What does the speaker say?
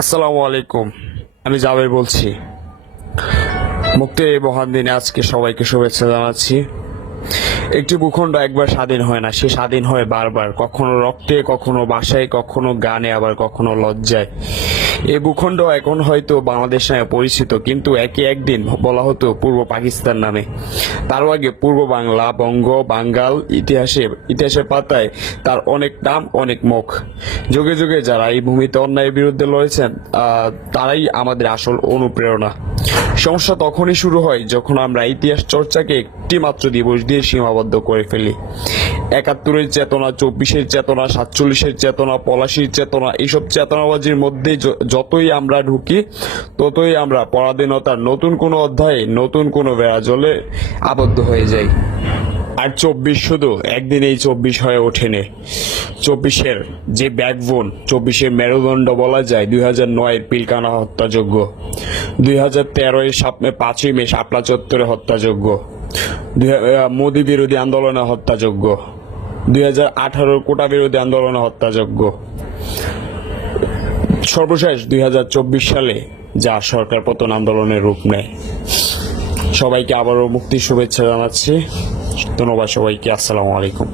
আসসালামু আলাইকুম। আমি জাবের বলছি। মুক্তির এই মহান দিনে আজকে সবাইকে শুভেচ্ছা জানাচ্ছি। একটি ভূখণ্ড একবার স্বাধীন হয় না, সে স্বাধীন হয় বারবার, কখনো রক্তে, কখনো ভাষায়, কখনো গানে, আবার কখনো লজ্জায়। এই ভূখণ্ড এখন হয়তো বাংলাদেশ নামে পরিচিত, কিন্তু একদিন বলা হতো পূর্ব পাকিস্তান নামে। তারও আগে পূর্ব বাংলা, বঙ্গ, বাঙ্গাল। ইতিহাসের পাতায় তার অনেক নাম, অনেক মুখ। যুগে যুগে যারা এই ভূমিতে অন্যায়ের বিরুদ্ধে লড়েছেন, তারাই আমাদের আসল অনুপ্রেরণা। সমস্যা তখনই শুরু হয় যখন আমরা ইতিহাস চর্চাকে একটি মাত্র দিবস দিয়ে সীমাবদ্ধ করে ফেলি। ৭১-এর চেতনা, ২৪-এর চেতনা, ৪৭-এর চেতনা, পলাশির চেতনা, এইসব চেতনাবাজির মধ্যে যতই আমরা ঢুকি, ততই আমরা পরাধীনতার নতুন কোনো অধ্যায়ে, নতুন কোনো বেড়াজলে আবদ্ধ হয়ে যাই। আর ২৪ শুধু একদিনেই ২৪ হয়ে ওঠেনি। ২৪-এর যে ব্যাকবোন, ২৪-এর মেরুদণ্ড বলা যায় ২০০৯-এর পিলখানা হত্যাযজ্ঞ, ২০১৩-এর ৫ই মে শাপলা চত্বরে হত্যাযজ্ঞ, মোদী বিরোধী আন্দোলনে হত্যাযজ্ঞ, ২০১৮-র কোটা বিরোধী আন্দোলনে হত্যাযজ্ঞ, সর্বশেষ ২০২৪ সালে যা সরকার পতন আন্দোলনের রূপ নেয়। সবাইকে আবারও মুক্তির শুভেচ্ছা জানাচ্ছি। ধন্যবাদ সবাইকে। আসসালামু আলাইকুম।